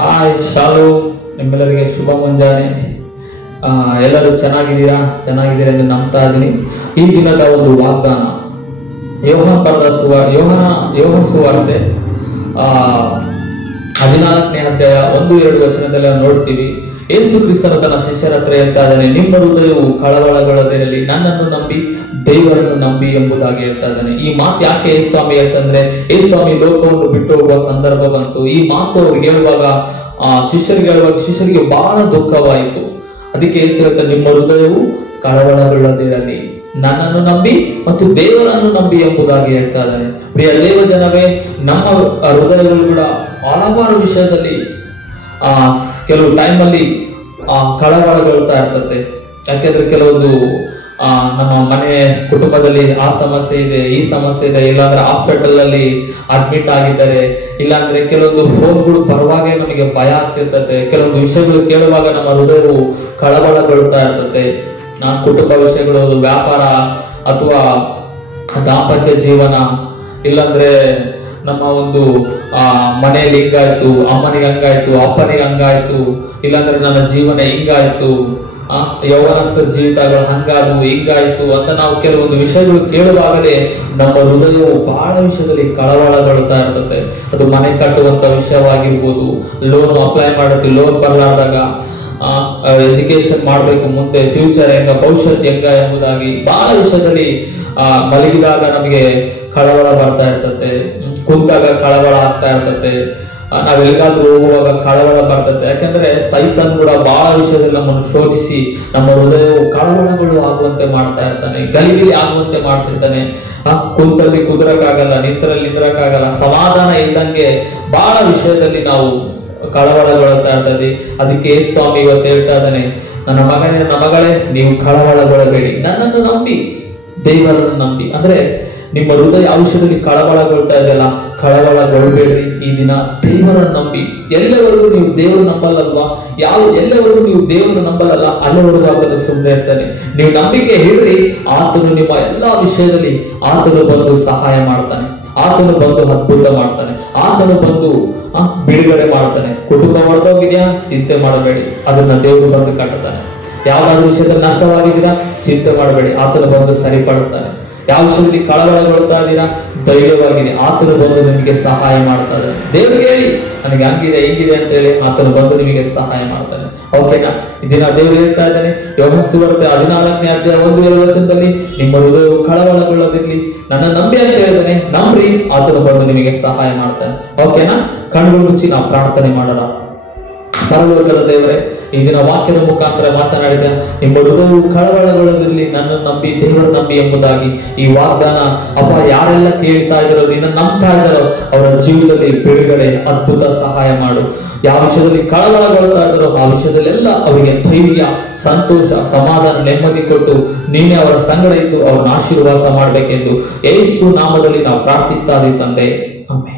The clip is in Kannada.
ಹಾಯ್ ಶಾಲು, ನಿಮ್ಮೆಲ್ಲರಿಗೆ ಶುಭ ಮುಂಜಾನೆ. ಎಲ್ಲರೂ ಚೆನ್ನಾಗಿದ್ದೀರಾ ಎಂದು ನಂಬ್ತಾ ಇದ್ದೀನಿ. ಈ ದಿನದ ಒಂದು ವಾಗ್ದಾನ ಯೋಹಾನ್ ಬರೆದ ಯೋಹಾನ್ ಸುವಾರ್ತೆ 14ನೇ ಅಧ್ಯಾಯ 1-2 ವಚನದಲ್ಲಿ ನೋಡ್ತೀವಿ. ಯೇಸು ಕ್ರಿಸ್ತನು ತನ್ನ ಶಿಷ್ಯರ ಹತ್ರ ಹೇಳ್ತಾ ಇದ್ದಾನೆ, ನಿಮ್ಮ ಹೃದಯವು ಕಳವಳಗೊಳ್ಳದಿರಲಿ, ನನ್ನನ್ನು ನಂಬಿ ದೇವರನ್ನು ನಂಬಿ ಎಂಬುದಾಗಿ ಹೇಳ್ತಾ ಇದ್ದಾನೆ. ಈ ಮಾತು ಯಾಕೆ ಯೇಸು ಸ್ವಾಮಿ ಹೇಳ್ತಂದ್ರೆ, ಯೇಸು ಸ್ವಾಮಿ ಲೋಕವನ್ನು ಬಿಟ್ಟು ಹೋಗುವ ಸಂದರ್ಭ ಬಂತು. ಈ ಮಾತು ಅವ್ರಿಗೆ ಹೇಳುವಾಗ ಶಿಷ್ಯರಿಗೆ ಬಹಳ ದುಃಖವಾಯಿತು. ಅದಕ್ಕೆ ಯೇಸು ಹೇಳ್ತಾರೆ, ನಿಮ್ಮ ಹೃದಯವು ಕಳವಳಗೊಳ್ಳದಿರಲಿ, ನನ್ನನ್ನು ನಂಬಿ ಮತ್ತು ದೇವರನ್ನು ನಂಬಿ ಎಂಬುದಾಗಿ ಹೇಳ್ತಾ ಇದ್ದಾನೆ. ಪ್ರಿಯ ದೇವ ಜನವೇ, ನಮ್ಮ ಹೃದಯಗಳು ಕೂಡ ಹಲವಾರು ವಿಷಯದಲ್ಲಿ ಕೆಲವು ಟೈಮಲ್ಲಿ ಕಳವಳಗೊಳ್ತಾ ಇರ್ತದೆ. ಯಾಕೆಂದ್ರೆ ಕೆಲವೊಂದು ನಮ್ಮ ಮನೆ ಕುಟುಂಬದಲ್ಲಿ ಆ ಸಮಸ್ಯೆ ಇದೆ, ಈ ಸಮಸ್ಯೆ ಇದೆ, ಇಲ್ಲಾಂದ್ರೆ ಹಾಸ್ಪಿಟಲ್ ಅಲ್ಲಿ ಅಡ್ಮಿಟ್ ಆಗಿದ್ದಾರೆ, ಇಲ್ಲಾಂದ್ರೆ ಕೆಲವೊಂದು ಫೋನ್ಗಳು ಬರುವಾಗೆ ನಮಗೆ ಭಯ ಆಗ್ತಿರ್ತದೆ. ಕೆಲವೊಂದು ವಿಷಯಗಳು ಕೇಳುವಾಗ ನಮ್ಮ ಹೃದಯವು ಕಳವಳಗೊಳ್ತಾ ಇರ್ತದೆ. ಕುಟುಂಬ ವಿಷಯಗಳು, ವ್ಯಾಪಾರ ಅಥವಾ ದಾಂಪತ್ಯ ಜೀವನ, ಇಲ್ಲಾಂದ್ರೆ ನಮ್ಮ ಒಂದು ಮನೆಯಲ್ಲಿ ಹಿಂಗಾಯ್ತು, ಅಮ್ಮನಿಗೆ ಹಂಗಾಯ್ತು, ಅಪ್ಪನಿಗೆ ಹಂಗಾಯ್ತು, ಇಲ್ಲಾಂದ್ರೆ ನನ್ನ ಜೀವನ ಹಿಂಗಾಯ್ತು, ಯೌವನಸ್ಥರ ಜೀವಿತಗಳು ಹಂಗಾದ್ವು, ಹಿಂಗಾಯ್ತು ಅಂತ ನಾವು ಕೆಲವೊಂದು ವಿಷಯಗಳು ಕೇಳುವಾಗಲೇ ನಮ್ಮ ಹೃದಯವು ಬಹಳ ವಿಷಯದಲ್ಲಿ ಕಳವಳಗೊಳ್ತಾ ಇರ್ತದೆ. ಅದು ಮನೆ ಕಟ್ಟುವಂತ ವಿಷಯವಾಗಿರ್ಬೋದು, ಲೋನ್ ಅಪ್ಲೈ ಮಾಡುತ್ತೆ, ಲೋನ್ ಬರಲಾರ್ದಾಗ, ಎಜುಕೇಶನ್ ಮಾಡ್ಬೇಕು, ಮುಂದೆ ಫ್ಯೂಚರ್ ಹೆಂಗ, ಭವಿಷ್ಯತ್ ಹೆಂಗ ಎಂಬುದಾಗಿ ಬಹಳ ವಿಷಯದಲ್ಲಿ ಮಲಗಿದಾಗ ನಮಗೆ ಕಳವಳ ಬರ್ತಾ ಇರ್ತದೆ, ಕುಂತಾಗ ಕಳವಳ ಆಗ್ತಾ ಇರ್ತದೆ, ನಾವೆಲ್ಗಾದ್ರೂ ಹೋಗುವಾಗ ಕಳವಳ ಬರ್ತದೆ. ಯಾಕಂದ್ರೆ ಸೈತಾನ್ ಕೂಡ ಬಹಳ ವಿಷಯದಲ್ಲಿ ನಮ್ಮನ್ನು ಶೋಧಿಸಿ ನಮ್ಮ ಹೃದಯವು ಕಳವಳಗಳು ಆಗುವಂತೆ ಮಾಡ್ತಾ ಇರ್ತಾನೆ, ಗಲಿಬಿಲಿ ಆಗುವಂತೆ ಮಾಡ್ತಿರ್ತಾನೆ. ಕುಂತಲ್ಲಿ ಕುದುರಕ್ಕಾಗಲ್ಲ, ನಿಂದ್ರಕ್ಕಾಗಲ್ಲ, ಸಮಾಧಾನ ಇದ್ದಂಗೆ ಬಹಳ ವಿಷಯದಲ್ಲಿ ನಾವು ಕಳವಳಗೊಳ್ತಾ ಇರ್ತದೆ. ಅದಕ್ಕೆ ಸ್ವಾಮಿ ಇವತ್ತು ಹೇಳ್ತಾ ಇದ್ದಾನೆ, ನನ್ನ ಮಗನೇ, ನನ್ನ ಮಗಳೇ, ನೀವು ಕಳವಳಗೊಳ್ಳಬೇಡಿ, ನನ್ನನ್ನು ನಂಬಿ ದೇವರನ್ನು ನಂಬಿ. ಅಂದ್ರೆ ನಿಮ್ಮ ಹೃದಯ ಔಷಧದಲ್ಲಿ ಕಳವಳಗೊಳ್ತಾ ಇದೆಯಲ್ಲ, ಕಳವಳಗೊಳ್ಬೇಡ್ರಿ. ಈ ದಿನ ದೇವರನ್ನು ನಂಬಿ. ಎಲ್ಲವರೆಗೂ ನೀವು ದೇವರು ನಂಬಲ್ಲಲ್ವಾ, ಎಲ್ಲವರೆಗೂ ನೀವು ದೇವರನ್ನು ನಂಬಲ್ಲಲ್ಲ, ಅಲ್ಲಿವರೆಗೂ ಆತನು ಸುಮ್ಮನೆ ಇರ್ತಾನೆ. ನೀವು ನಂಬಿಕೆ ಹೇಳ್ರಿ, ಆತನು ನಿಮ್ಮ ಎಲ್ಲಾ ವಿಷಯದಲ್ಲಿ ಆತನು ಬಂದು ಸಹಾಯ ಮಾಡ್ತಾನೆ, ಆತನು ಬಂದು ಅದ್ಭುತ ಮಾಡ್ತಾನೆ, ಆತನು ಬಂದು ಬಿಡುಗಡೆ ಮಾಡ್ತಾನೆ. ಕುಟುಂಬ ಹೊಡೆದೋಗಿದ್ಯಾ, ಚಿಂತೆ ಮಾಡಬೇಡಿ, ಅದನ್ನ ದೇವರು ಬಂದು ಕಟ್ಟುತ್ತಾನೆ. ಯಾವ್ದಾದ್ರು ವಿಷಯದಲ್ಲಿ ನಷ್ಟವಾಗಿದ್ದೀರಾ, ಚಿಂತೆ ಮಾಡಬೇಡಿ, ಆತನು ಬಂದು ಸರಿಪಡಿಸ್ತಾನೆ. ಯಾವ ವಿಷಯದಲ್ಲಿ ಕಳವಳಗೊಳ್ತಾ ಇದ್ದೀರಾ, ಧೈರ್ಯವಾಗಿದೆ, ಆತನು ಬಂದು ನಿಮಗೆ ಸಹಾಯ ಮಾಡ್ತಾರೆ. ದೇವ್ರಿಗೆ ಹೇಳಿ, ನನಗೆ ಹಂಗಿದೆ ಹಿಂಗಿದೆ ಅಂತ ಹೇಳಿ, ಆತನು ಬಂದು ನಿಮಗೆ ಸಹಾಯ ಮಾಡ್ತಾನೆ. ಓಕೆನಾ? ಇದನ್ನ ದೇವರು ಹೇಳ್ತಾ ಇದ್ದಾನೆ, ಯೋಹಾನ್ ಸುವಾರ್ತೆ 14ನೇ ಅಧ್ಯಾಯ 1-2 ವಚನದಲ್ಲಿ, ನಿಮ್ಮ ಹೃದಯವು ಕಳವಳಗೊಳ್ಳದಿರಲಿ, ನನ್ನ ನಂಬಿ ಅಂತ ಹೇಳಿದಾನೆ. ನಂಬ್ರಿ, ಆತನು ಬಂದು ನಿಮಗೆ ಸಹಾಯ ಮಾಡ್ತಾನೆ. ಓಕೆನಾ? ಕಣ್ಣು ಮುಚ್ಚಿ ನಾವು ಪ್ರಾರ್ಥನೆ ಮಾಡೋಣ. ಪರಲೋಕದ ದೇವರೇ, ಈ ದಿನ ವಾಕ್ಯದ ಮುಖಾಂತರ ಮಾತನಾಡಿದ, ನಿಮ್ಮ ಹೃದಯವು ಕಳವಳಗೊಳ್ಳದಿರಲಿ, ನನ್ನನ್ನು ನಂಬಿ ದೇವರು ನಂಬಿ ಎಂಬುದಾಗಿ ಈ ವಾಗ್ದಾನ ಅಪ್ಪ, ಯಾರೆಲ್ಲ ಕೇಳ್ತಾ ಇದ್ದಾರೋ, ನಿನ್ನ ನಂಬ್ತಾ ಇದ್ದಾರೋ, ಅವರ ಜೀವಿತದಲ್ಲಿ ಬಿಡುಗಡೆ, ಅದ್ಭುತ ಸಹಾಯ ಮಾಡು. ಯಾವ ವಿಷಯದಲ್ಲಿ ಕಳವಳಗೊಳ್ತಾ ಇದ್ದಾರೋ ಆ ವಿಷಯದಲ್ಲೆಲ್ಲ ಅವರಿಗೆ ಧೈರ್ಯ, ಸಂತೋಷ, ಸಮಾಧಾನ, ನೆಮ್ಮದಿ ಕೊಟ್ಟು ನೀನೇ ಅವರ ಸಂಗಡ ಇದ್ದು ಅವ್ರನ್ನ ಆಶೀರ್ವಾದ ಮಾಡ್ಬೇಕೆಂದು ಯೇಸು ನಾಮದಲ್ಲಿ ನಾವು ಪ್ರಾರ್ಥಿಸ್ತಾ ಇದ್ದೀವಿ ತಂದೆ. ಆಮೆನ್.